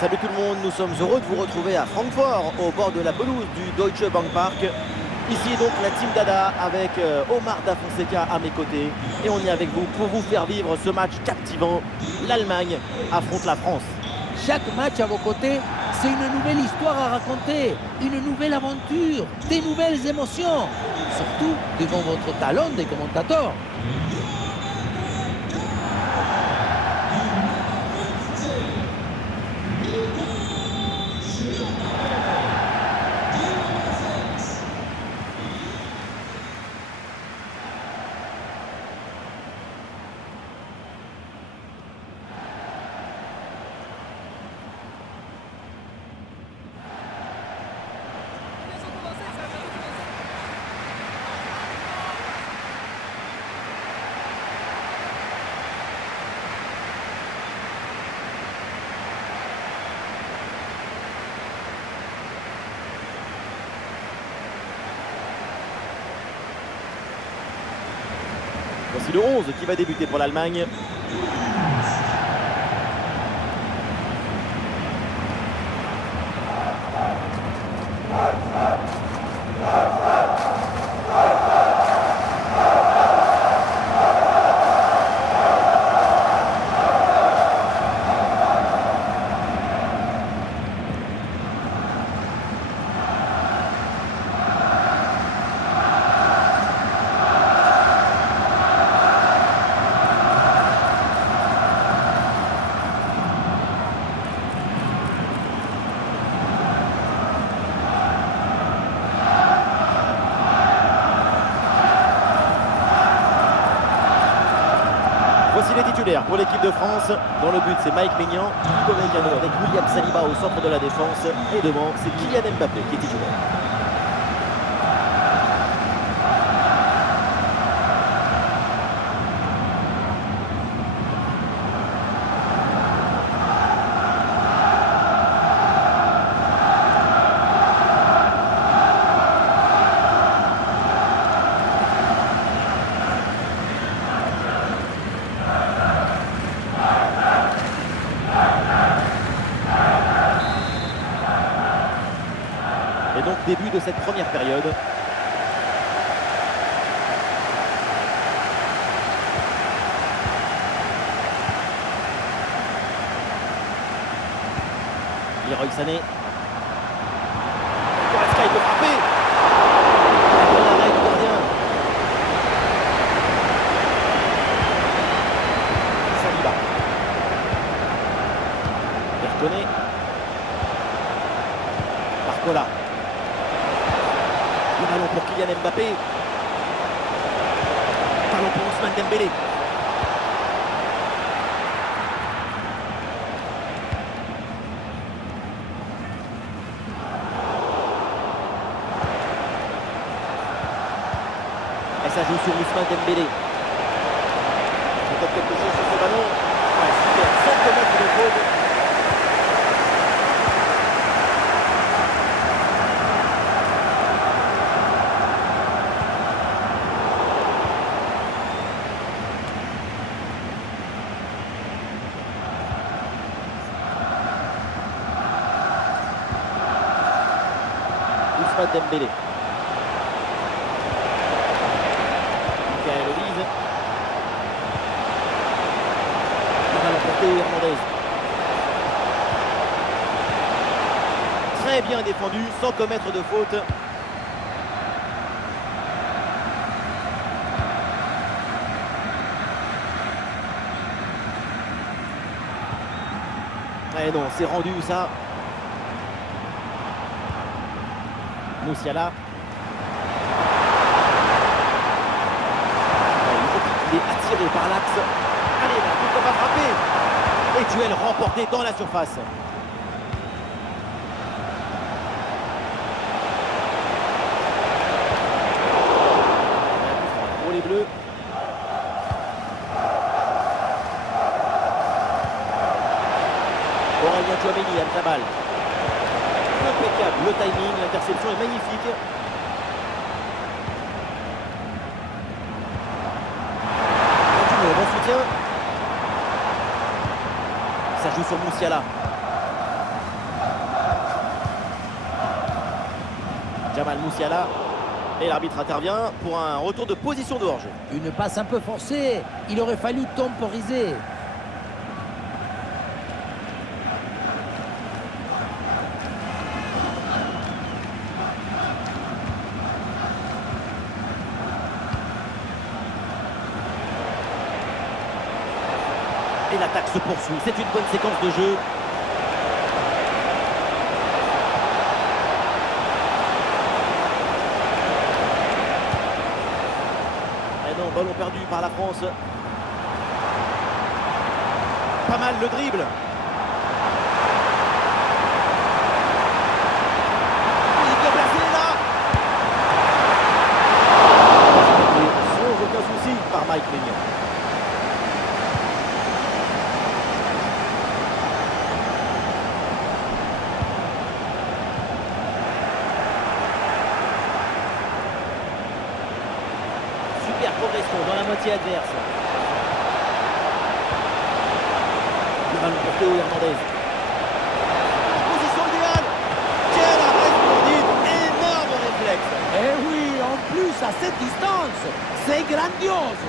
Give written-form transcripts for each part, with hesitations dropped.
Salut tout le monde, nous sommes heureux de vous retrouver à Francfort, au bord de la pelouse du Deutsche Bank Park. Ici donc la Team Dada avec Omar Da Fonseca à mes côtés. Et on est avec vous pour vous faire vivre ce match captivant. L'Allemagne affronte la France. Chaque match à vos côtés, c'est une nouvelle histoire à raconter, une nouvelle aventure, des nouvelles émotions. Surtout devant votre talent des commentateurs. Voici le 11 qui va débuter pour l'Allemagne. Voici les titulaires pour l'équipe de France. Dans le but, c'est Mike Maignan, Upamecano avec William Saliba au centre de la défense. Et devant, c'est Kylian Mbappé qui est titulaire. Et donc début de cette première période. Leroy Sané. Goretzka, il peut frapper. Bon arrêt du gardien. Saliba. Bertonnet. Barcola. Le ballon pour Kylian Mbappé. Ballon pour Ousmane Dembélé. Et ça joue sur Ousmane Dembélé. Peut-être quelque chose sur ce ballon. Ouais, super. 100 mètres de faute. Ousmane Dembélé. Michael Olise. Le ballon pour Théo Hernandez. Très bien défendu, sans commettre de faute. Eh non, c'est rendu ça. Musiala. Il est attiré par l'axe. Allez, la coupe va frapper. Et duel remporté dans la surface. Pour les Bleus. Aurélien Tchouaméni avec la balle. Impeccable, le timing, l'interception est magnifique. Bon soutien. Ça joue sur Musiala. Jamal Moussiala. Et l'arbitre intervient pour un retour de position de hors-jeu. Une passe un peu forcée. Il aurait fallu temporiser. Et l'attaque se poursuit. C'est une bonne séquence de jeu. Ballon perdu par la France. Pas mal le dribble. Il peut placer là. Sans aucun souci par Mike Maignan. Progression dans la moitié adverse. Le ballon pour Théo Hernandez. Position idéale. Quelle arrêt splendide. Énorme réflexe. Eh oui, en plus à cette distance, c'est grandiose.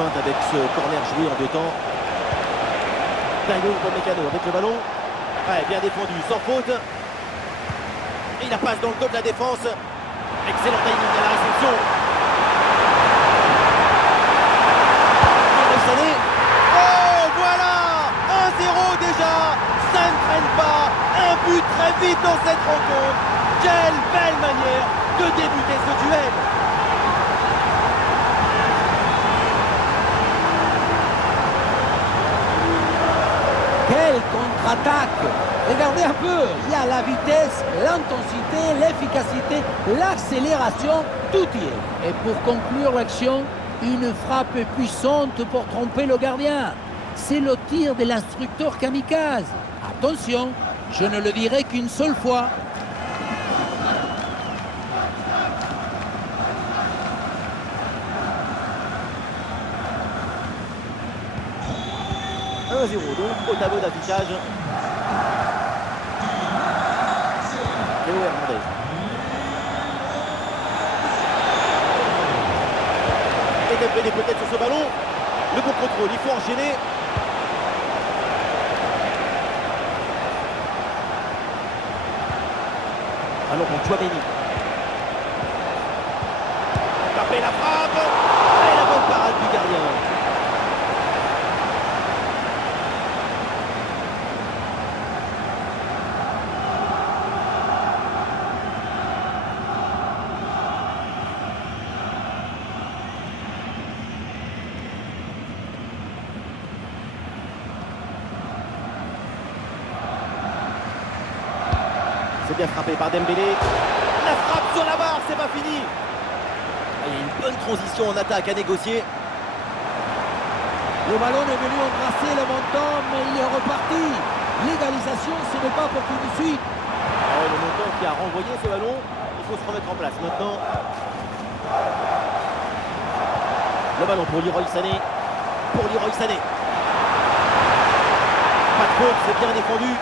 Avec ce corner joué en deux temps. Dingo pour Mécano avec le ballon. Ouais, bien défendu, sans faute. Et la passe dans le dos de la défense. Excellent timing à la réception. Oh voilà, 1-0 déjà. Ça ne traîne pas. Un but très vite dans cette rencontre. Quelle belle manière de débuter ce duel. Quelle contre-attaque! Regardez un peu, il y a la vitesse, l'intensité, l'efficacité, l'accélération, tout y est. Et pour conclure l'action, une frappe puissante pour tromper le gardien. C'est le tir de l'instructeur kamikaze. Attention, je ne le dirai qu'une seule fois. 1-0 donc au tableau d'affichage. Théo Hernandez. Et Dembélé peut-être sur ce ballon. Le bon contrôle, il faut enchaîner. Allons pour Chouameni. Taper la frappe. Et la bonne parade du gardien. C'est bien frappé par Dembélé. La frappe sur la barre, c'est pas fini. Il y a une bonne transition en attaque à négocier. Le ballon est venu embrasser le montant, mais il est reparti. L'égalisation, ce n'est pas pour tout de suite. Le montant qui a renvoyé ce ballon, il faut se remettre en place maintenant. Le ballon pour Leroy Sané. Pour Leroy Sané. Pas de faute, c'est bien défendu.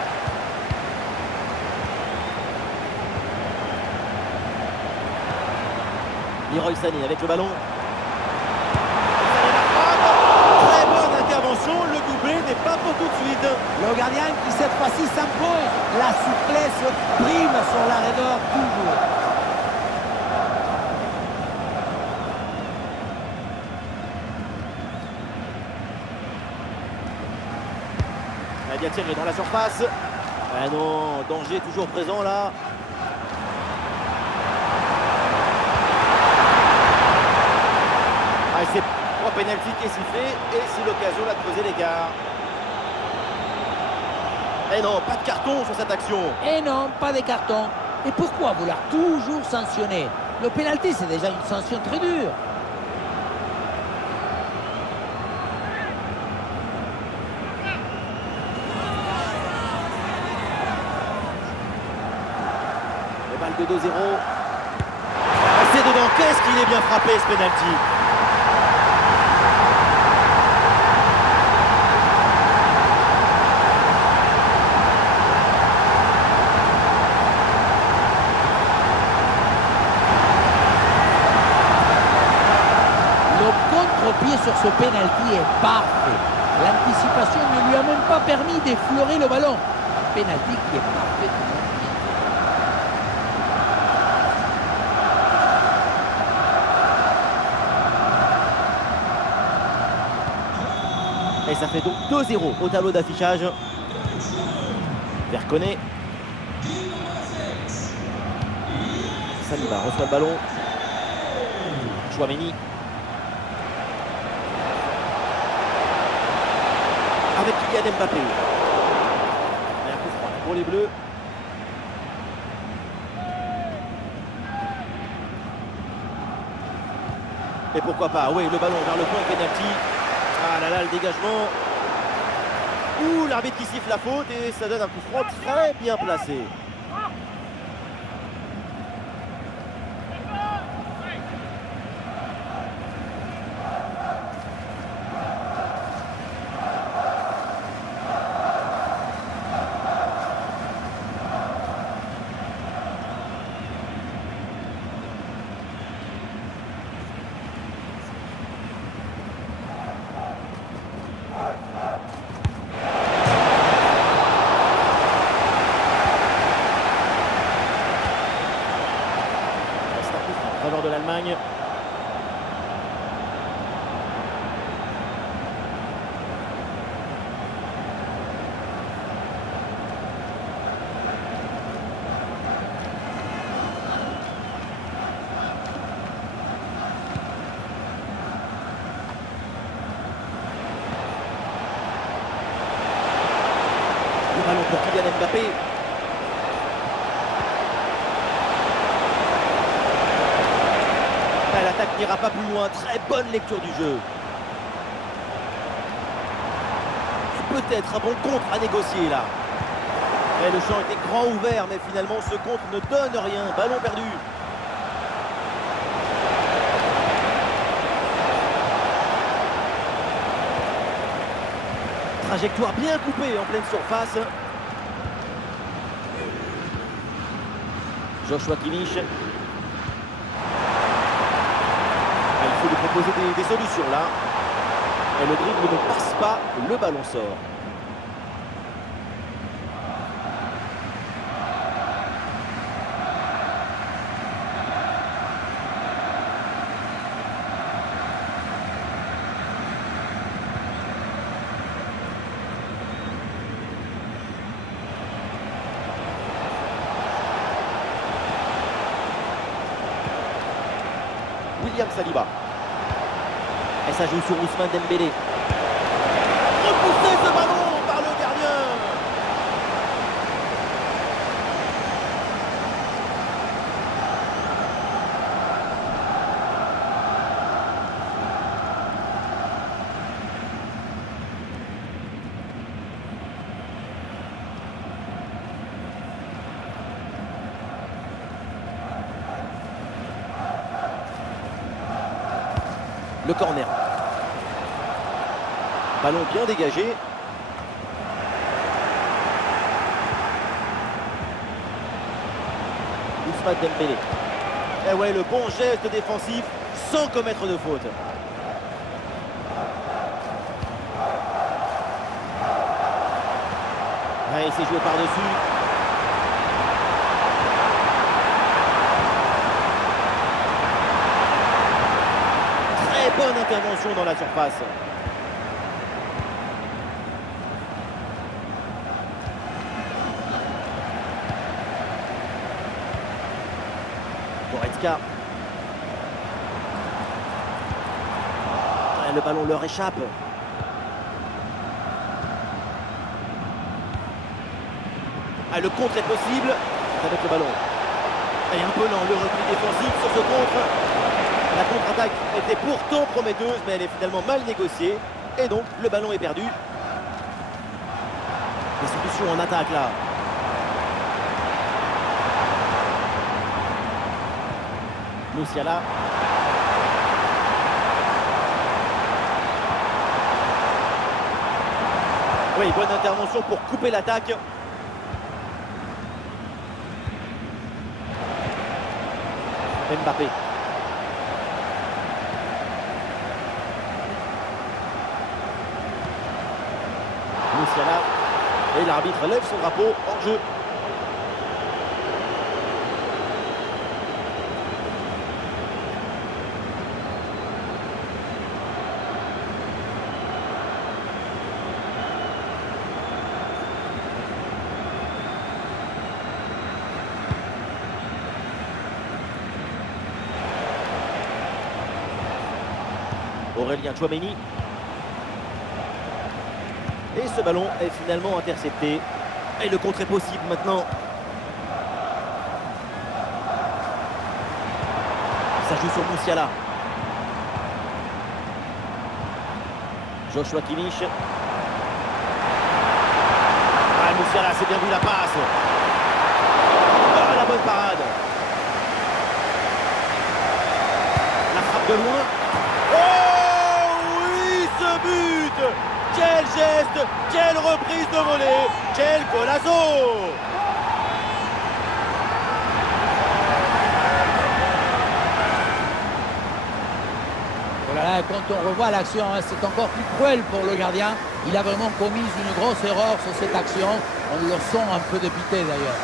Leroy Sané avec le ballon. Très bonne intervention, le doublé n'est pas pour tout de suite. Le gardien qui cette fois-ci s'impose. La souplesse prime sur la raideur toujours. Il a bien tiré dans la surface. Ah non, danger toujours présent là. C'est trois pénalty qui est sifflé et c'est l'occasion là de poser l'écart. Et non, pas de carton sur cette action. Et non, pas de carton. Et pourquoi vouloir toujours sanctionner? Le pénalty, c'est déjà une sanction très dure. de 2-0. C'est dedans. Qu'est-ce qu'il est bien frappé ce penalty. Pied sur ce penalty est parfait. L'anticipation ne lui a même pas permis d'effleurer le ballon. Un penalty qui est parfaitement bien. Et ça fait donc 2-0 au tableau d'affichage. Verconet. Saliba reçoit le ballon. Chouameni. Avec Kylian Mbappé. Et un coup franc pour les Bleus. Et pourquoi pas, oui, le ballon vers le point penalty. Ah là là, le dégagement. Ouh, l'arbitre qui siffle la faute et ça donne un coup franc très bien placé. De l'Allemagne. Le ballon pour Kylian Mbappé. L'attaque n'ira pas plus loin, très bonne lecture du jeu. Peut-être un bon contre à négocier là. Et le champ était grand ouvert, mais finalement ce contre ne donne rien. Ballon perdu. Trajectoire bien coupée en pleine surface. Joshua Kimmich. Il faut lui proposer des solutions là. Et le dribble ne passe pas, le ballon sort. William Saliba. Et ça joue sur Ousmane Dembélé. Repoussé ce ballon par le gardien. Le corner. Ballon bien dégagé. Ousmane Dembélé. Et ouais, le bon geste défensif sans commettre de faute. Ouais, il s'est joué par-dessus. Très bonne intervention dans la surface. Goretzka. Le ballon leur échappe. Ah, le contre est possible avec le ballon. Et un peu lent le repli défensif sur ce contre. La contre-attaque était pourtant prometteuse, mais elle est finalement mal négociée. Et donc, le ballon est perdu. Des solutions en attaque là. Musiala. Oui, bonne intervention pour couper l'attaque. Mbappé. Musiala. Et l'arbitre lève son drapeau en jeu. Aurélien Tchouaméni. Et ce ballon est finalement intercepté. Et le contre est possible maintenant. Ça joue sur Musiala. Joshua Kimmich. Ah, Musiala, c'est bien vu la passe. Ah, la bonne parade. La frappe de loin. But! Quel geste! Quelle reprise de volée! Quel golazo! Voilà, quand on revoit l'action, hein, c'est encore plus cruel pour le gardien. Il a vraiment commis une grosse erreur sur cette action. On le sent un peu dépité d'ailleurs.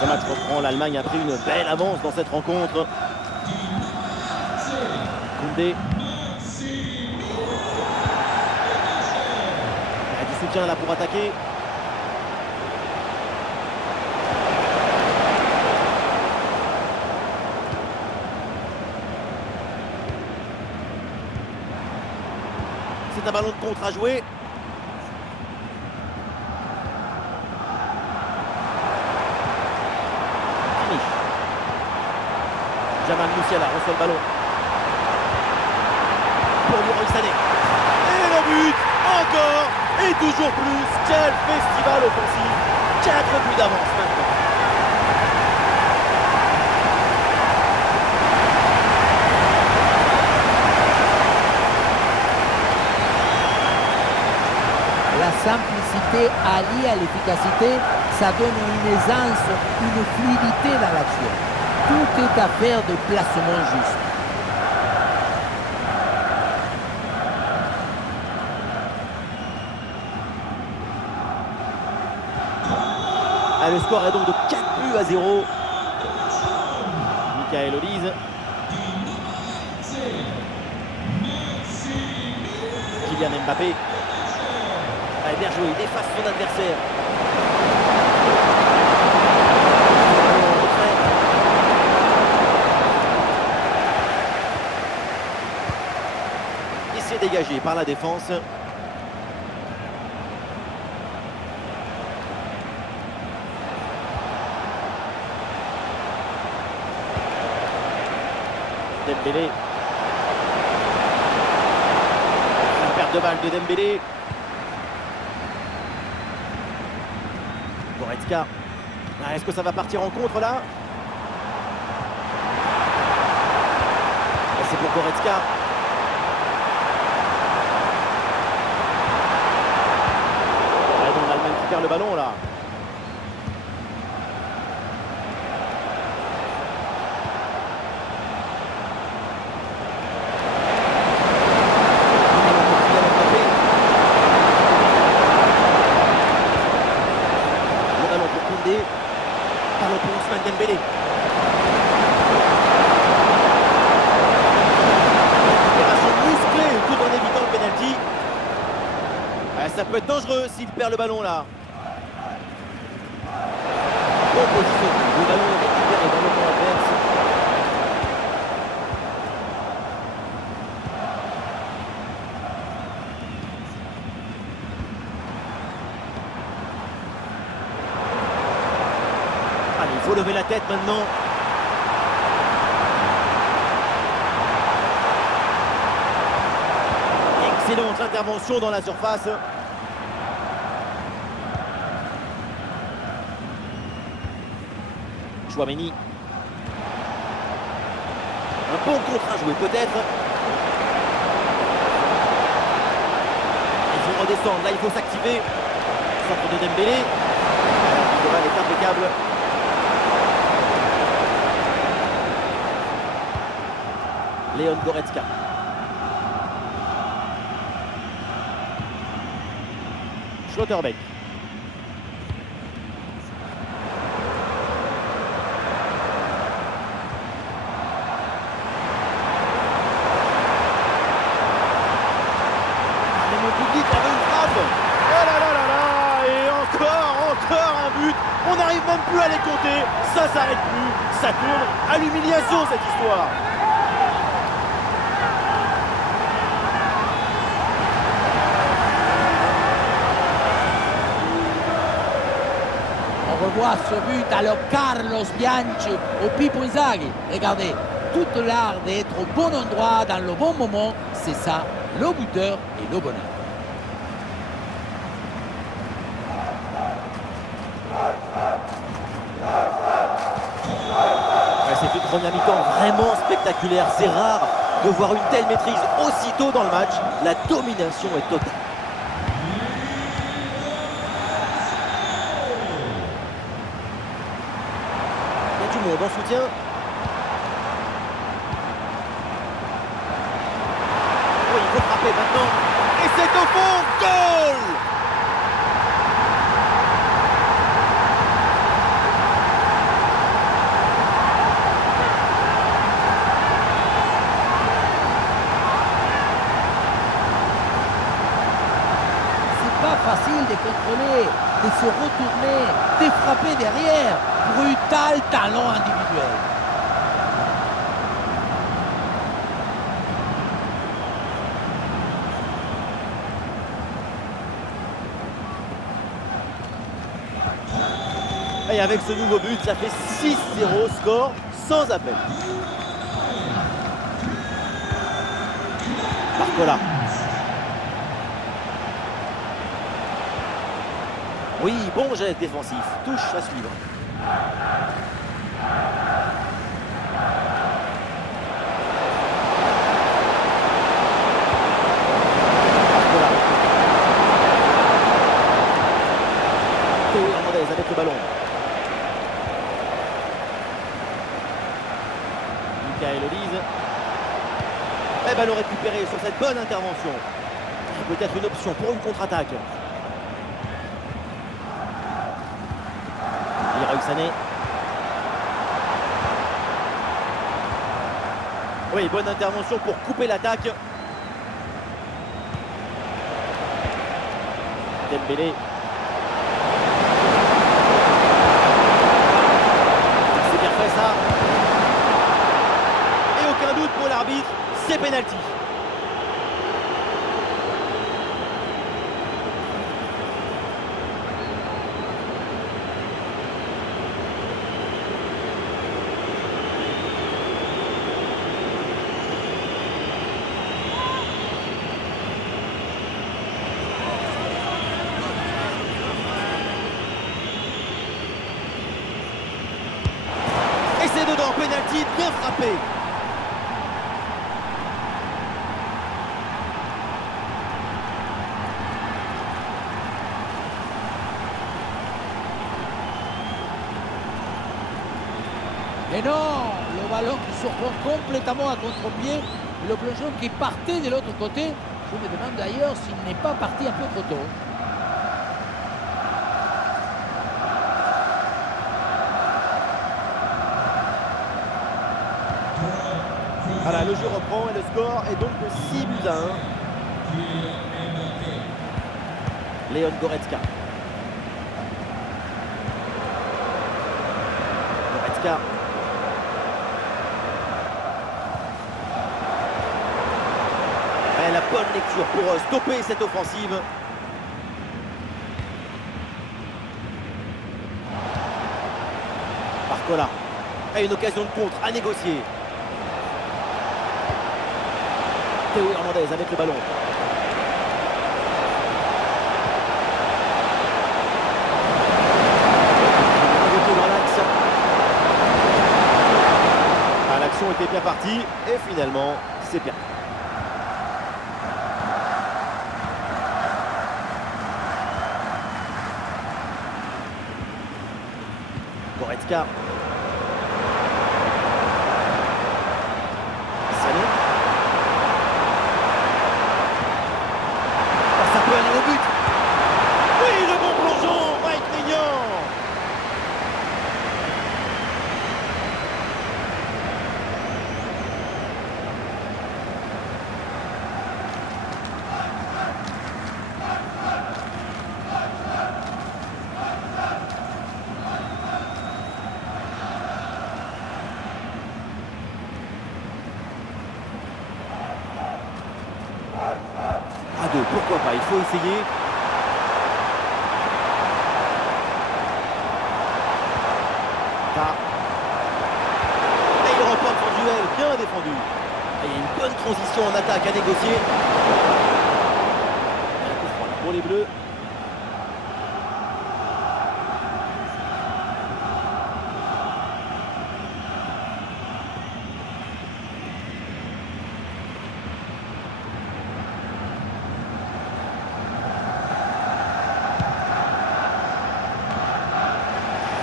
Ce match reprend, l'Allemagne a pris une belle avance dans cette rencontre. Koundé. Il y a du soutien là pour attaquer. C'est un ballon de contre à jouer. Jamal Musiala reçoit le ballon pour Leroy Sané. Et le but, encore et toujours plus. Quel festival offensif. 4 buts d'avance maintenant. La simplicité alliée à l'efficacité, ça donne une aisance, une fluidité dans l'action. Tout est affaire de placement juste. Ah, le score est donc de 4 buts à 0. Michael Olise. Kylian Mbappé. Allez, bien joué, il efface son adversaire. Dégagé par la défense. Dembélé. Une perte de balle de Dembélé. Goretzka. Ah, est-ce que ça va partir en contre là? Et c'est pour Goretzka. Le ballon là. Le ballon pour Koundé. Ballon pour Ousmane Dembélé. Récupération musclée tout en évitant le penalty. Ça peut être dangereux s'il perd le ballon là. Position. Le ballon est récupéré dans le camp adverse. Allez, il faut lever la tête maintenant. Excellente intervention dans la surface. Chouameni. Un bon contre à jouer peut-être. Ils vont redescendre. Là, il faut s'activer. Centre de Dembélé. Le bal est impeccable. Leon Goretzka. Schlotterbeck. Mais mon public avait une frappe. Oh là là là là. Et encore un but. On n'arrive même plus à les compter. Ça s'arrête plus. Ça tourne à l'humiliation cette histoire. On revoit ce but alors Carlos Bianchi au Pippo Inzaghi. Regardez, tout l'art d'être au bon endroit dans le bon moment, c'est ça, le buteur et le bonheur. Ouais, c'est une première mi-temps vraiment spectaculaire. C'est rare de voir une telle maîtrise aussitôt dans le match. La domination est totale. Monde en soutien. Oui, il faut frapper maintenant. Et c'est au fond. Goal! C'est pas facile de contrôler, de se retourner, de frapper derrière. Brutal talent individuel. Et avec ce nouveau but, ça fait 6-0, score sans appel. Barcola. Oui, bon geste défensif. Touche à suivre. Barcola. Théo Hernandez avec le ballon. Michael Olise. Et ballon récupéré sur cette bonne intervention. Peut-être une option pour une contre-attaque. Sané. Oui, bonne intervention pour couper l'attaque. Dembélé. C'est bien fait ça. Et aucun doute pour l'arbitre, c'est pénalty. Et c'est dedans, pénalty, bien frappé. Et non, le ballon qui surprend complètement à contre-pied, le plongeon qui partait de l'autre côté. Je me demande d'ailleurs s'il n'est pas parti un peu trop tôt. Voilà, le jeu reprend et le score est donc de 6-1. Leon Goretzka. Goretzka. Et la bonne lecture pour stopper cette offensive. Barcola. Et une occasion de contre à négocier. Théo Hernandez avec le ballon. finalement c'est perdu. Goretzka. Sané. Oh, ça peut aller au but. Oui, le bon plongeon, Mike Maignan. À deux, pourquoi pas, il faut essayer. Et il remporte son duel, bien défendu. Et il y a une bonne transition en attaque à négocier. Un coup franc pour les Bleus.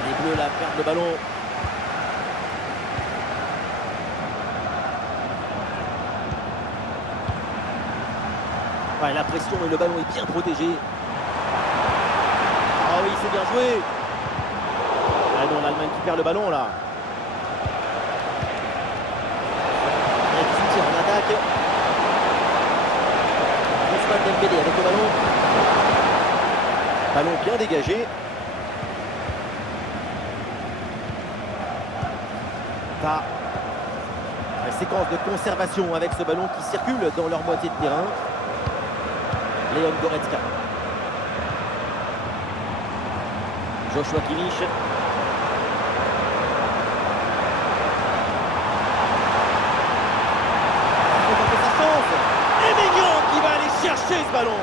Les Bleus là perdent le ballon. Ouais, la pression et le ballon est bien protégé. Ah oui, c'est bien joué. Ah non, l'Allemagne qui perd le ballon là. Et qui soutient en attaque. Ousmane Dembélé avec le ballon. Ballon bien dégagé. Une séquence de conservation avec ce ballon qui circule dans leur moitié de terrain. Leon Goretzka. Joshua Kimmich. Il faut tenter sa chance. Et Maignan qui va aller chercher ce ballon.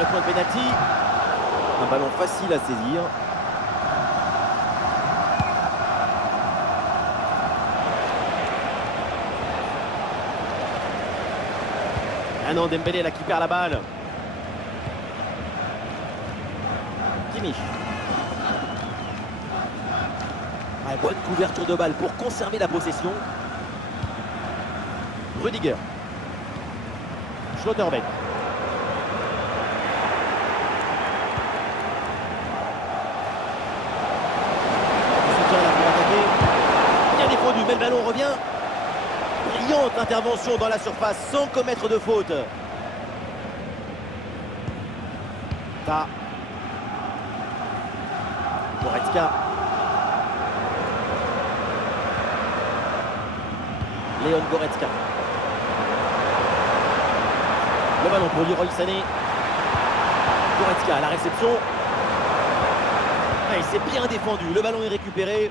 Le point de pénalty. Un ballon facile à saisir. Ah non, Dembélé là qui perd la balle. Kimmich. Ah, bonne couverture de balle pour conserver la possession. Rudiger. Schlotterbeck. Mais le ballon revient. Brillante intervention dans la surface sans commettre de faute. Goretzka. Leon Goretzka. Le ballon pour Leroy Sané. Goretzka à la réception. Et c'est bien défendu. Le ballon est récupéré.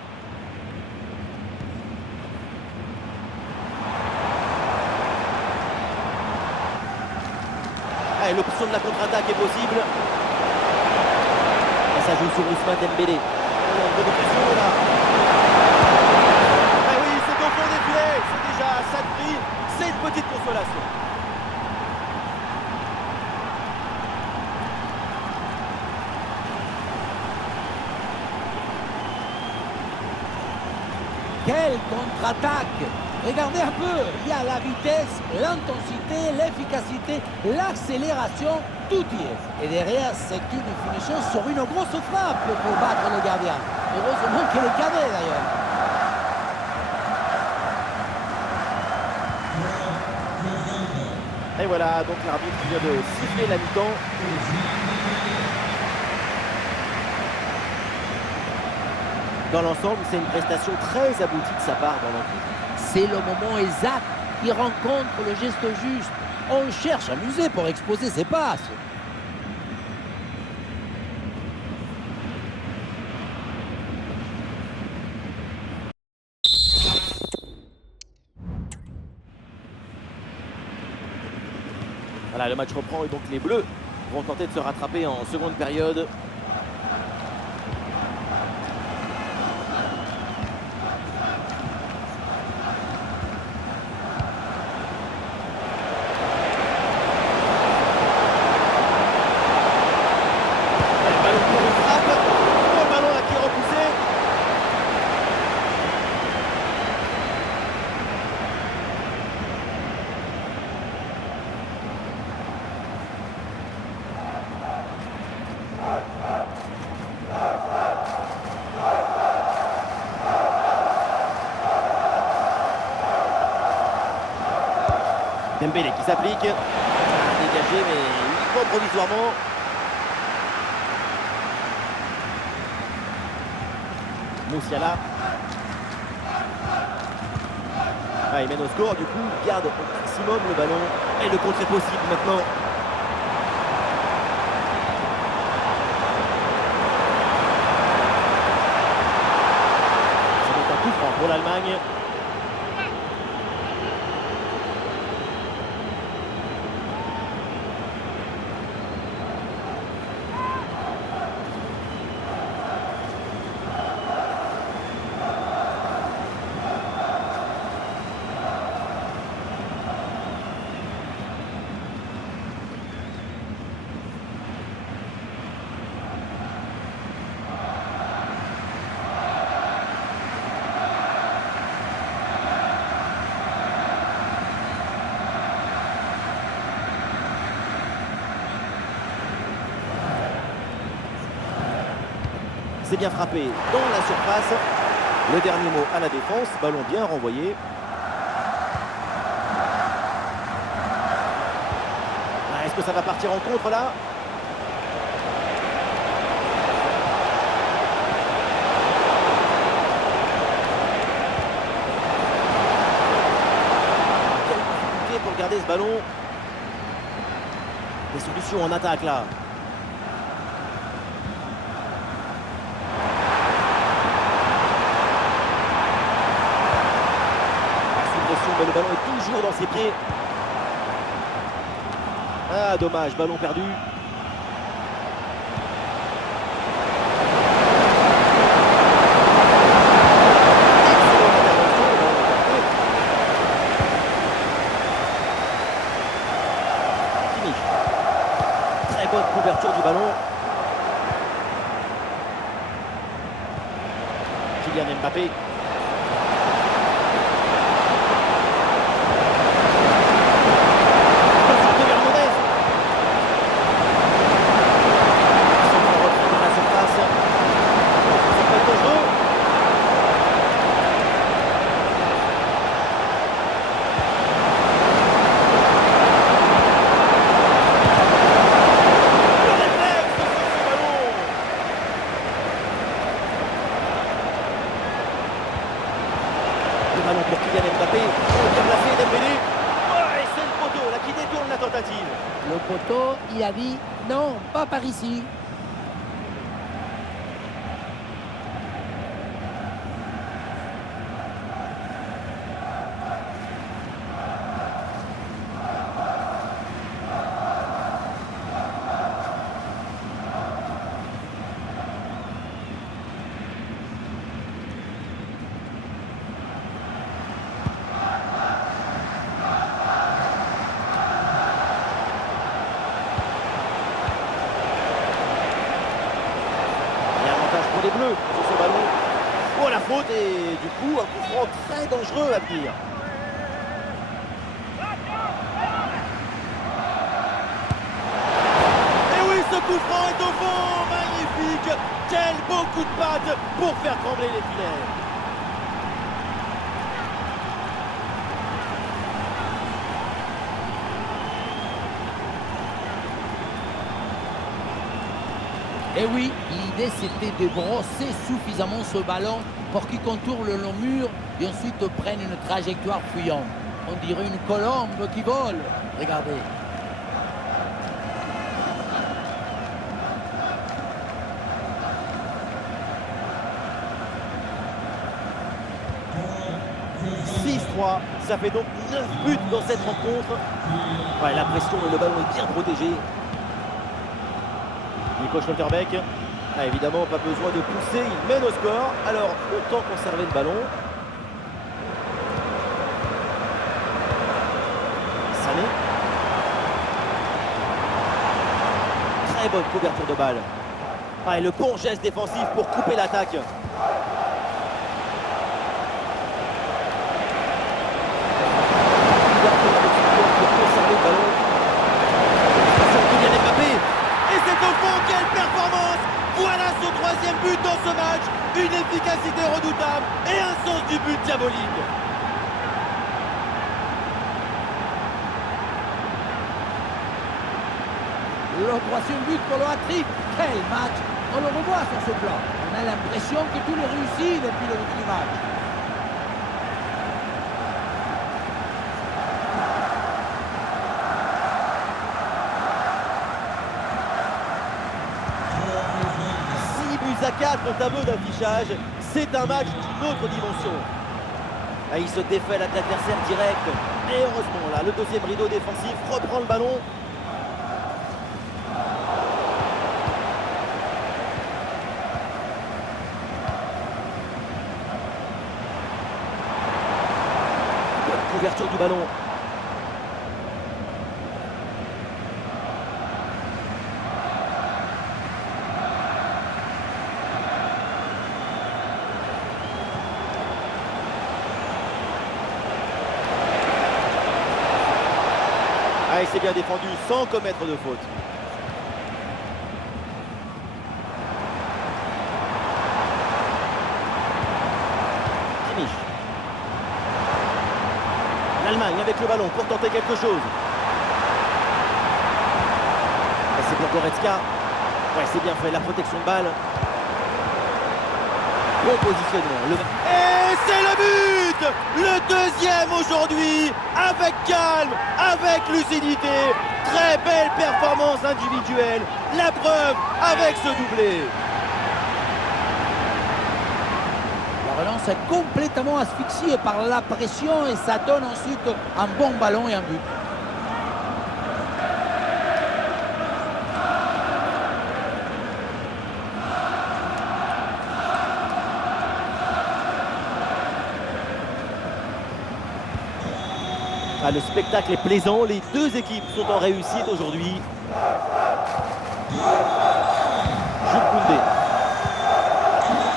L'option de la contre-attaque est possible. Et ça joue sur Ousmane Dembélé. De pression là. Et oui, c'est au fond des filets. C'est déjà ça de prix. C'est une petite consolation. Quelle contre-attaque! Regardez un peu, il y a la vitesse, l'intensité, l'efficacité, l'accélération, tout y est. Et derrière, c'est une finition sur une grosse frappe pour battre le gardien. Heureusement qu'il est cadré d'ailleurs. Et voilà, donc l'arbitre vient de siffler la mi-temps. Dans l'ensemble, c'est une prestation très aboutie de sa part dans l'entrée. C'est le moment exact qui rencontre le geste juste. On cherche à muser pour exposer ses passes. Ah, le match reprend et donc les Bleus vont tenter de se rattraper en seconde période. Le ballon pour une frappe. Oh, le ballon là qui est repoussé. Dembélé qui s'applique, dégagé mais uniquement provisoirement. Moussiala. Ah, il mène au score, du coup, il garde au maximum le ballon. Et le contre est possible maintenant. Ça va être un coup franc pour l'Allemagne. C'est bien frappé dans la surface. Le dernier mot à la défense. Ballon bien renvoyé. Ah, est-ce que ça va partir en contre là? Quelle difficulté pour garder ce ballon. Des solutions en attaque là. Mais le ballon est toujours dans ses pieds. Ah, dommage, ballon perdu. Excellente intervention, le ballon est perdu. Kimmich. Très bonne couverture du ballon. Kylian Mbappé. Ballon pour Kylian Mbappé, bien placé Dembélé. Oh, et c'est le poteau là qui détourne la tentative. Le poteau, il a dit non, pas par ici. Pour les Bleus sur ce ballon. Oh, la faute et du coup un coup franc très dangereux à venir. Et oui, ce coup franc est au fond, magnifique. Quel beau coup de patte pour faire trembler les filets. Et oui, l'idée c'était de brosser suffisamment ce ballon pour qu'il contourne le long mur et ensuite prenne une trajectoire fuyante. On dirait une colombe qui vole. Regardez. 6-3. Ça fait donc 9 buts dans cette rencontre. Ouais, la pression et le ballon est bien protégé. Nico Schlotterbeck. Ah, évidemment, pas besoin de pousser, il mène au score. Alors, autant conserver le ballon. Sané. Très bonne couverture de balle. Ah, et le bon geste défensif pour couper l'attaque. Et c'est au fond, quelle performance! Voilà son troisième but dans ce match, une efficacité redoutable et un sens du but diabolique. Le troisième but pour le hat-trick. Quel match! On le revoit sur ce plan. On a l'impression que tout est réussi depuis le début du match. À 4 au tableau d'affichage, c'est un match d'une autre dimension. Là, il se défait à l'adversaire direct. Et heureusement, là, le deuxième rideau défensif reprend le ballon. Bonne couverture du ballon. Ah, il s'est bien défendu sans commettre de faute. Kimmich. L'Allemagne avec le ballon pour tenter quelque chose. Et c'est pour Goretzka. Ouais, c'est bien fait, la protection de balle. Bon positionnement. Et c'est le but! Le deuxième aujourd'hui, avec calme, avec lucidité. Très belle performance individuelle. La preuve avec ce doublé. La relance est complètement asphyxiée par la pression et ça donne ensuite un bon ballon et un but. Ah, le spectacle est plaisant, les deux équipes sont en réussite aujourd'hui. Jules Koundé.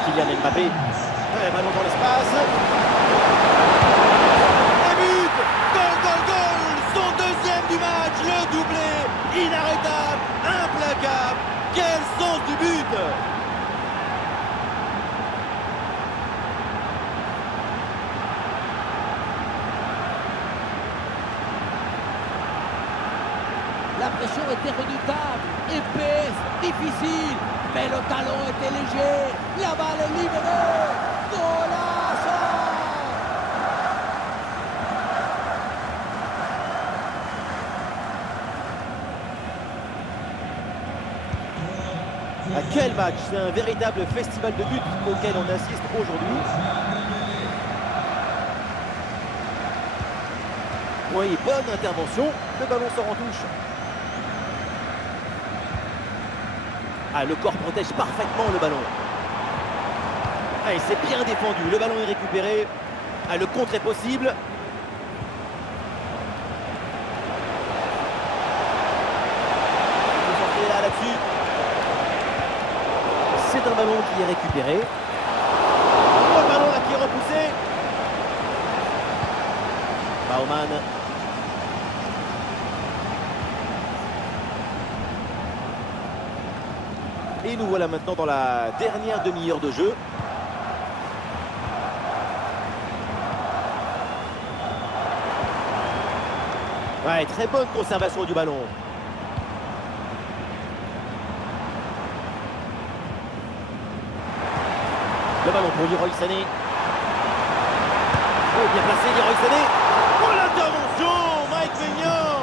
Kylian Mbappé. Ouais, ballon dans l'espace. Un but! Goal, goal, goal! Son deuxième du match, le doublé. Inarrêtable, implacable. Quel sens du but! La pression était redoutable, épaisse, difficile, mais le talon était léger. La balle est libérée. Golazo! À quel match! C'est un véritable festival de buts auquel on assiste aujourd'hui. Oui, bonne intervention. Le ballon sort en touche. Ah, le corps protège parfaitement le ballon. Ah, et c'est bien défendu. Le ballon est récupéré. Ah, le contre est possible. Il faut sortir là-dessus. C'est un ballon qui est récupéré. Oh, le ballon là qui est repoussé. Baumann. Et nous voilà maintenant dans la dernière demi-heure de jeu. Ouais, très bonne conservation du ballon. Le ballon pour Leroy Sané. Oh, bien placé Leroy Sané. Oh, l'intervention, Mike Maignan.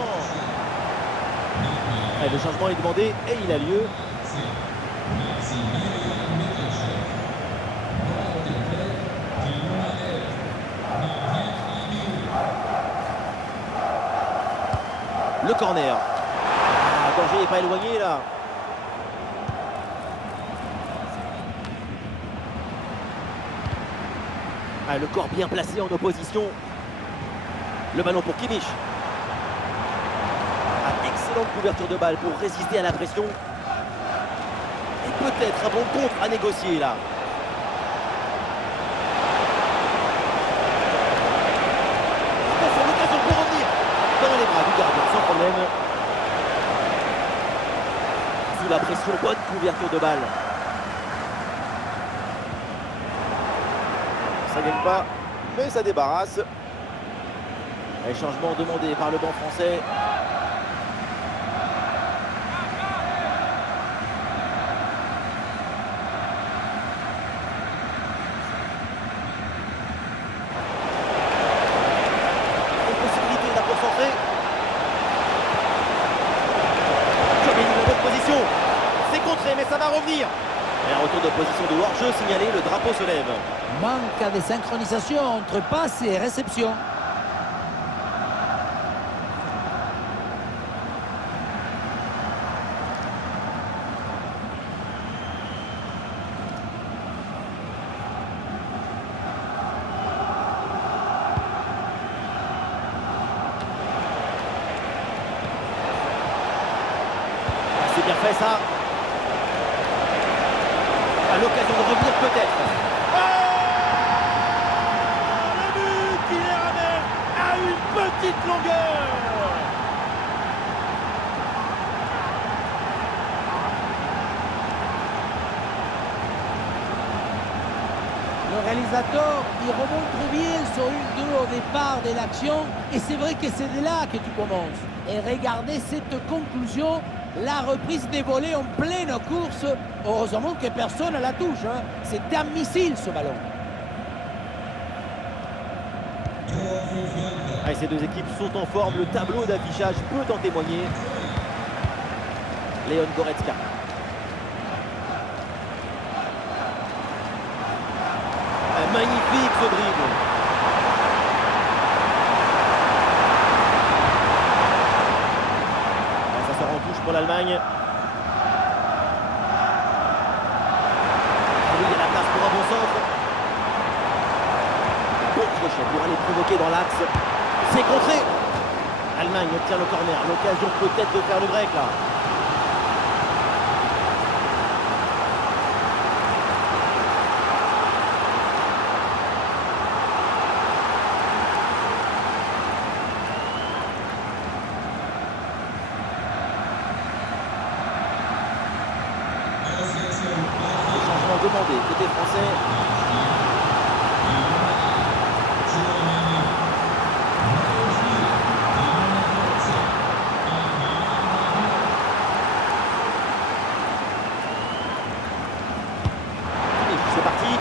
Ouais, le changement est demandé et il a lieu. Le corner. Ah, danger n'est pas éloigné là. Ah, le corps bien placé en opposition. Le ballon pour Kimmich. Ah, excellente couverture de balle pour résister à la pression. Et peut-être un bon contre à négocier là. Attention, l'occasion pour revenir dans les bras du gardien sans problème. Sous la pression, bonne couverture de balle. Ça gagne pas, mais ça débarrasse. Les changements demandés par le banc français. Une possibilité de la concentrer. Chouameni dans bonne position. C'est contré, mais ça va revenir. Et un retour de position de hors-jeu signalé, le drapeau se lève. Manque de synchronisation entre passe et réception. C'est bien fait ça. À l'occasion de revenir peut-être. Le but qui les ramène à une petite longueur. Le réalisateur, il remonte bien sur une deux au départ de l'action. Et c'est vrai que c'est de là que tu commences. Et regardez cette conclusion, la reprise des volets en pleine course. Heureusement que personne ne la touche. Hein. C'est un missile ce ballon. Allez, ces deux équipes sont en forme. Le tableau d'affichage peut en témoigner. Leon Goretzka. Magnifique ce dribble. Ça sort en touche pour l'Allemagne. Il y a la place pour un bon centre. Bon crochet pour aller provoquer dans l'axe. C'est contré. Allemagne obtient le corner. L'occasion peut-être de faire le break là. Demandé côté français. C'est parti.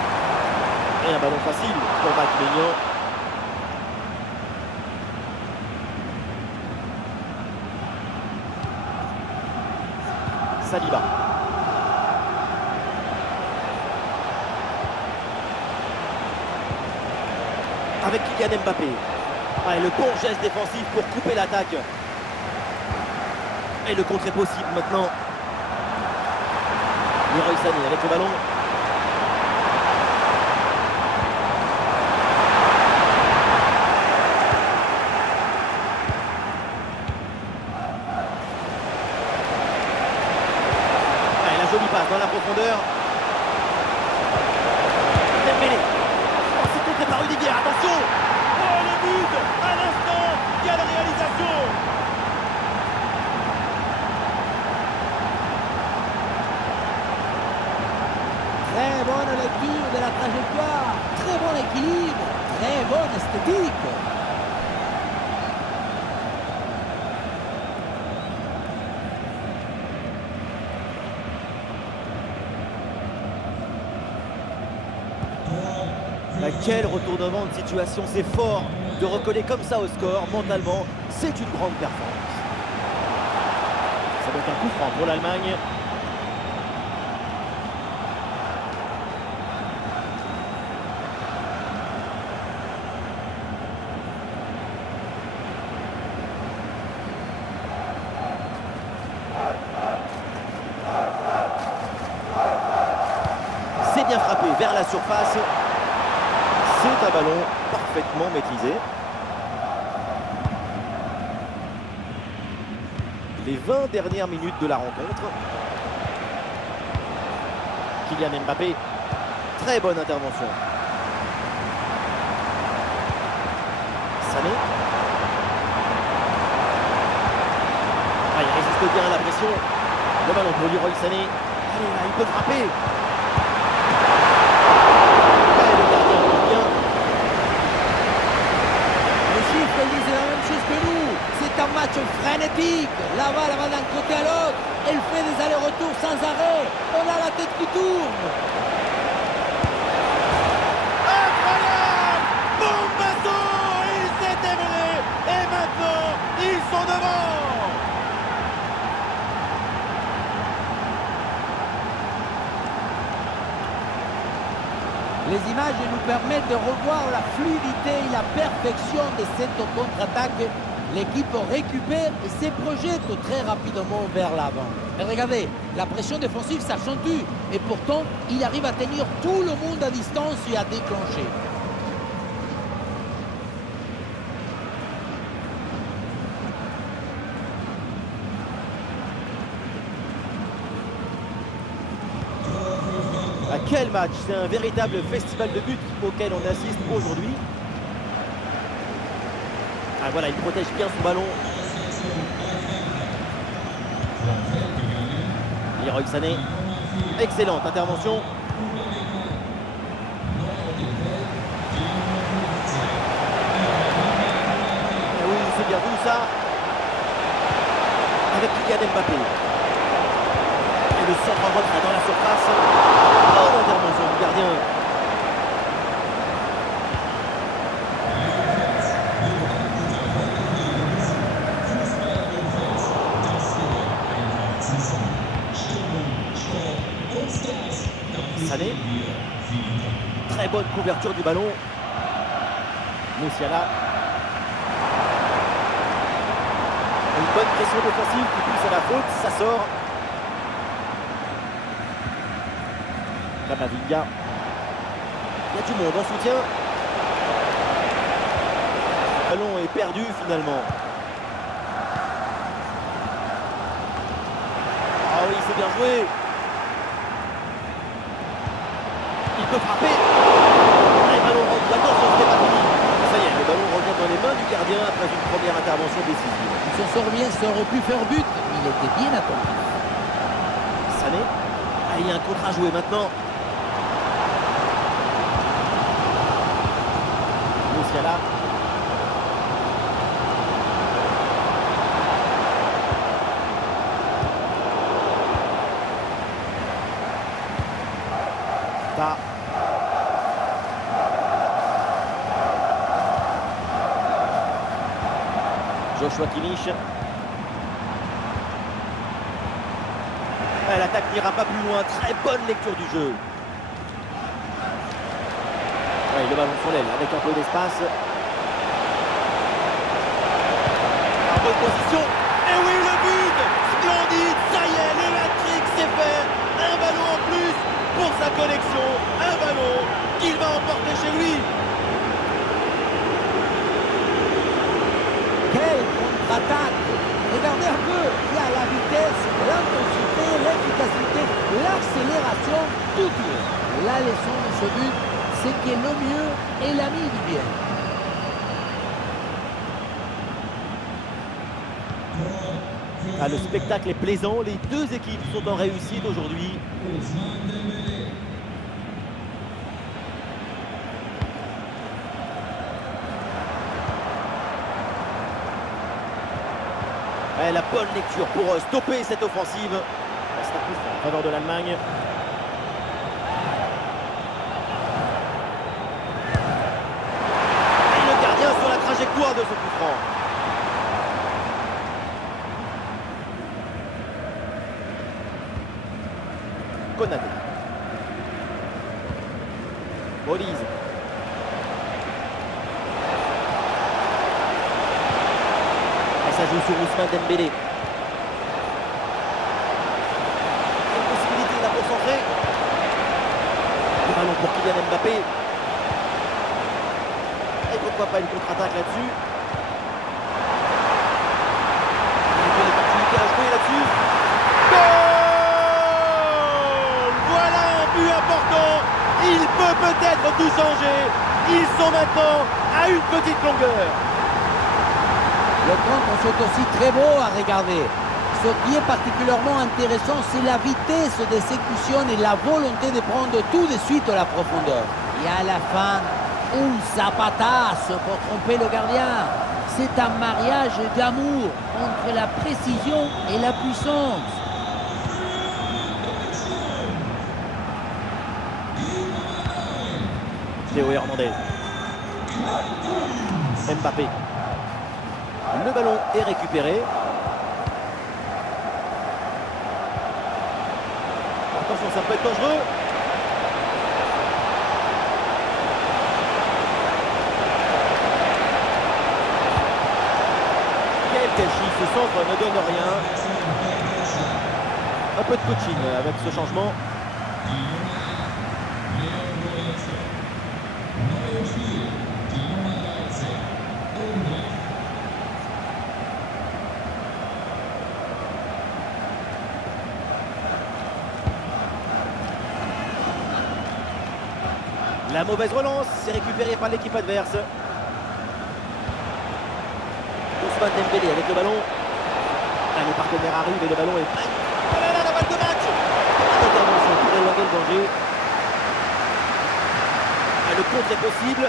Et un ballon facile pour Mike Maignan. Saliba. Avec Kylian Mbappé. Ah, et le bon geste défensif pour couper l'attaque. Et le contre est possible maintenant. Leroy Sané avec le ballon. Ah, et la jolie passe dans la profondeur. Dembélé. C'est contré par Olivier, attention. Oh, le but à l'instant. Quelle réalisation. Très bonne lecture de la trajectoire, très bon équilibre, très bonne esthétique. Quel retournement de situation, c'est fort de recoller comme ça au score. Mentalement, c'est une grande performance. Ça doit être un coup franc pour l'Allemagne. C'est bien frappé vers la surface. C'est un ballon parfaitement maîtrisé. Les 20 dernières minutes de la rencontre. Kylian Mbappé, très bonne intervention. Sané. Ah, il résiste bien à la pression. Le ballon pour Leroy Sané. Allez là, il peut frapper. Ouais, le gardien bouge bien. Les chiffres ils disent la même chose que nous. C'est un match frénétique. La balle va d'un côté à l'autre. Elle fait des allers-retours sans arrêt. On a la tête qui tourne. Incroyable! Bombasso! Il s'est émené et maintenant ils sont devant! Les images nous permettent de revoir la fluidité et la perfection de cette contre-attaque. L'équipe récupère et se projette très rapidement vers l'avant. Et regardez, la pression défensive s'accentue. Et pourtant, il arrive à tenir tout le monde à distance et à déclencher. Quel match! C'est un véritable festival de buts auquel on assiste aujourd'hui. Ah voilà, il protège bien son ballon. Leroy Sané. Excellente intervention. Ah oui, c'est bien vu ça. Avec Kylian Mbappé. Et le centre en retrait dans la surface. Oh, l'intervention du gardien. Sané. Très bonne couverture du ballon. Musiala. Une bonne pression défensive qui pousse à la faute. Ça sort. Camavinga. Il y a du monde en soutien. Le ballon est perdu finalement. Ah oui, c'est bien joué. Il peut frapper. Le ballon rentre. Attention, ce n'est pas fini. Ça y est, le ballon revient dans les mains du gardien après une première intervention décisive. Il s'en sort bien, ça aurait pu faire but. Il était bien attendu. Sané. Ah, il y a un contre à jouer maintenant. Musiala. Ta. Joshua Kimmich. L'attaque n'ira pas plus loin. Très bonne lecture du jeu. Ouais, le ballon sur l'aile avec un peu d'espace. En bonne position. Et oui, le but! Splendide! Ça y est, le hat-trick c'est fait. Un ballon en plus pour sa collection. Un ballon qu'il va emporter chez lui. Quelle contre-attaque! Regardez un peu, il y a la vitesse, l'intensité, l'efficacité, l'accélération, tout y est. La leçon de ce but, c'est que le mieux est l'ami du bien. Ah, le spectacle est plaisant, les deux équipes sont en réussite aujourd'hui. La bonne lecture pour stopper cette offensive. C'est un coup franc en faveur de l'Allemagne. Et le gardien sur la trajectoire de ce coup franc. Konaté. Olise. Ça joue sur Ousmane Dembélé. Kylian Mbappé. Et pourquoi pas une contre-attaque là-dessus. Il y a une opportunité à jouer là-dessus. Goal! Voilà un but important. Il peut peut-être tout changer. Ils sont maintenant à une petite longueur. Le contre, c'est aussi très beau à regarder. Ce qui est particulièrement intéressant, c'est la vitesse d'exécution et la volonté de prendre tout de suite la profondeur. Et à la fin, un zapatasse pour tromper le gardien. C'est un mariage d'amour entre la précision et la puissance. Théo Hernandez. Mbappé. Le ballon est récupéré. Attention, ça peut être dangereux. Quel gâchis, ce centre ne donne rien. Un peu de coaching avec ce changement. La mauvaise relance, c'est récupéré par l'équipe adverse. Ousmane Dembélé avec le ballon. Ah, le partenaire arrive et le ballon est... Oh là là, la balle de match! Intervention pour éloigner le danger. Ah, le contre est possible.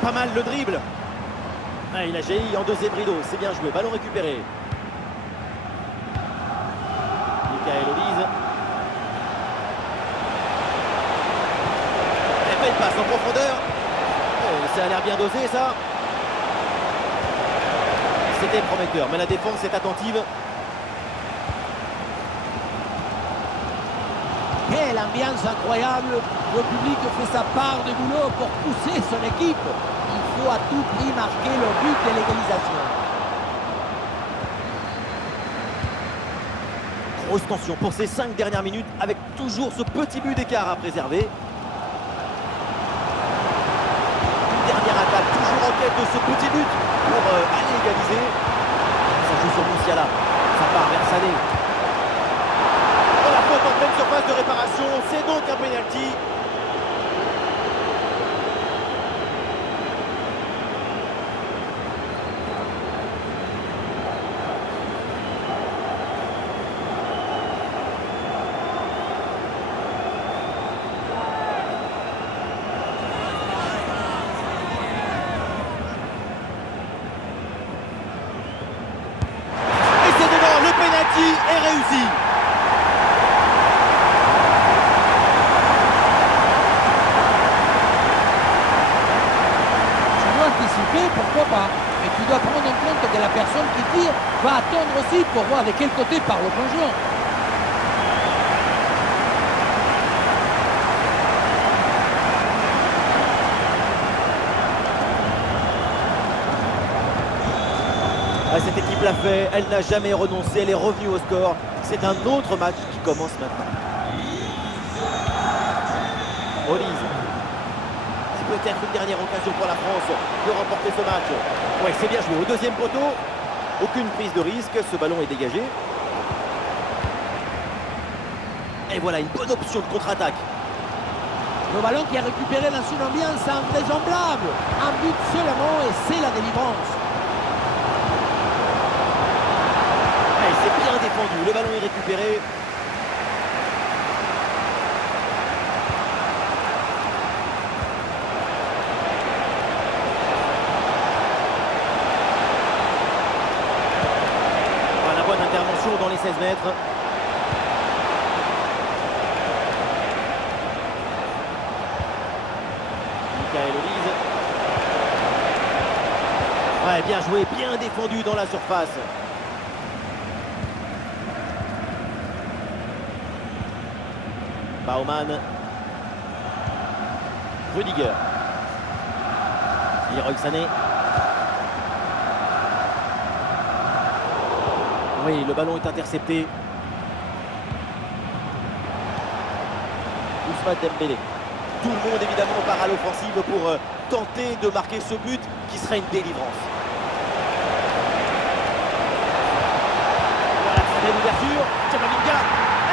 Pas mal le dribble. Ah, il a jailli en deuxième rideau, c'est bien joué. Ballon récupéré. Michael Olise. Elle passe en profondeur. Ça a l'air bien dosé, ça. C'était prometteur, mais la défense est attentive. Quelle ambiance incroyable. Le public fait sa part de boulot pour pousser son équipe. Il faut à tout prix marquer le but de l'égalisation. Grosse tension pour ces 5 dernières minutes avec toujours ce petit but d'écart à préserver. Dernière attaque, toujours en quête de ce petit but pour aller égaliser. Ça joue sur Musiala, ça part vers Sané. Oh, la faute en pleine surface de réparation, c'est donc un penalty. Est réussi. Tu dois anticiper, pourquoi pas. Mais tu dois prendre en compte que la personne qui tire va attendre aussi pour voir de quel côté part le plongeon. Cette équipe l'a fait, elle n'a jamais renoncé, elle est revenue au score. C'est un autre match qui commence maintenant. Olise. C'est peut-être une dernière occasion pour la France de remporter ce match. Ouais, c'est bien joué. Au deuxième poteau, aucune prise de risque, ce ballon est dégagé. Et voilà, une bonne option de contre-attaque. Le ballon qui a récupéré dans une ambiance invraisemblable. Un but seulement et c'est la délivrance. C'est bien défendu, le ballon est récupéré. Voilà, bonne intervention dans les 16 mètres. Michael Olise. Ouais, bien joué, bien défendu dans la surface. Baumann. Rudiger. Leroy Sané. Oui, le ballon est intercepté. Ousmane Dembélé. Tout le monde évidemment part à l'offensive pour tenter de marquer ce but qui serait une délivrance. Voilà, très belle ouverture, Camavinga,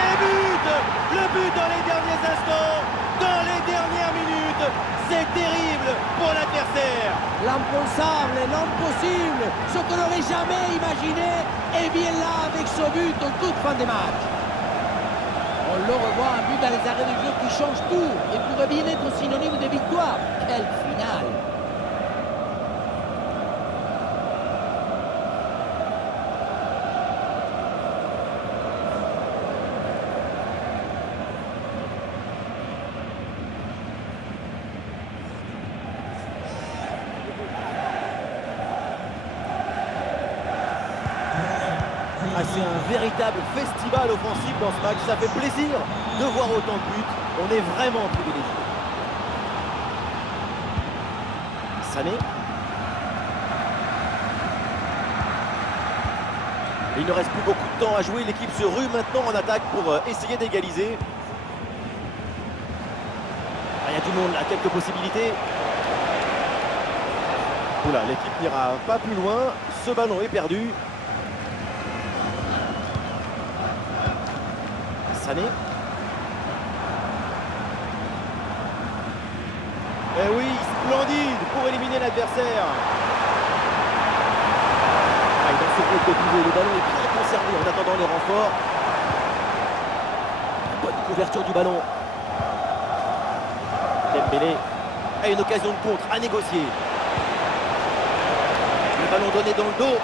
et but! Le but dans les derniers instants, dans les dernières minutes, c'est terrible pour l'adversaire. L'impensable, l'impossible, ce qu'on n'aurait jamais imaginé, est bien là avec ce but en toute fin de match. On le revoit, un but dans les arrêts de jeu qui change tout et pourrait bien être synonyme de victoire. Quelle finale! Ah, c'est un véritable festival offensif dans ce match. Ça fait plaisir de voir autant de buts. On est vraiment privilégié. Sané. Il ne reste plus beaucoup de temps à jouer. L'équipe se rue maintenant en attaque pour essayer d'égaliser. Ah, il y a du monde là, quelques possibilités. Oula, l'équipe n'ira pas plus loin. Ce ballon est perdu. Sané. Eh oui, splendide pour éliminer l'adversaire. Ah, et dans ce groupe de pivot, le ballon est bien conservé en attendant les renforts. Bonne couverture du ballon. Dembélé a une occasion de contre à négocier. Le ballon donné dans le dos.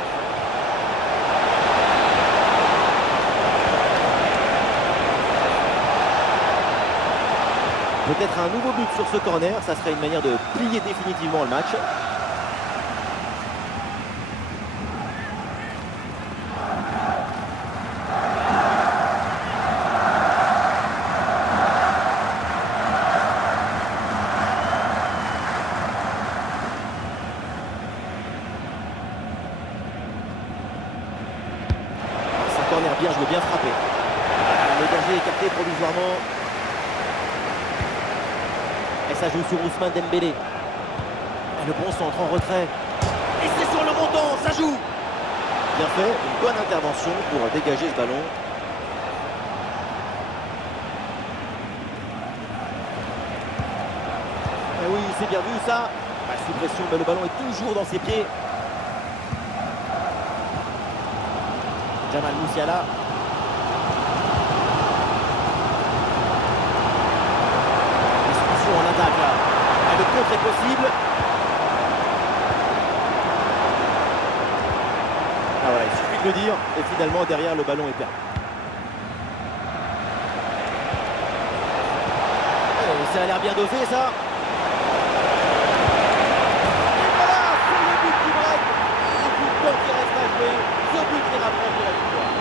Peut-être un nouveau but sur ce corner, ça serait une manière de plier définitivement le match. C'est un corner bien joué, bien frappé. Le danger écarté provisoirement. Et ça joue sur Ousmane Dembélé. Et le bon centre en retrait. Et c'est sur le montant, ça joue. Bien fait, une bonne intervention pour dégager ce ballon. Et oui, c'est bien vu ça. Sous pression, mais le ballon est toujours dans ses pieds. Jamal Musiala. En attaque là. Et le contre est possible. Ah voilà, il suffit de le dire. Et finalement derrière le ballon est perdu. Ça a l'air bien dosé ça. Et voilà, c'est le but du break. Il faut le temps qui reste à jouer. Ce but qui rapproche de la victoire.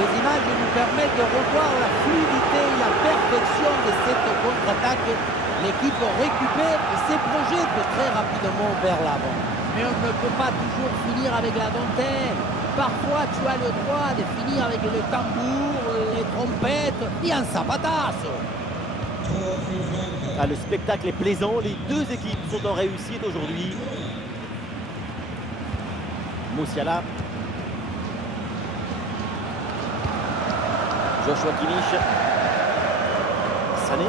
Les images nous permettent de revoir la fluidité et la perfection de cette contre-attaque. L'équipe récupère et se projette très rapidement vers l'avant. Mais on ne peut pas toujours finir avec la dentelle. Parfois, tu as le droit de finir avec le tambour, les trompettes et un zapatazo. Ah, le spectacle est plaisant. Les deux équipes sont en réussite aujourd'hui. Musiala. Joshua Kimmich. Sané.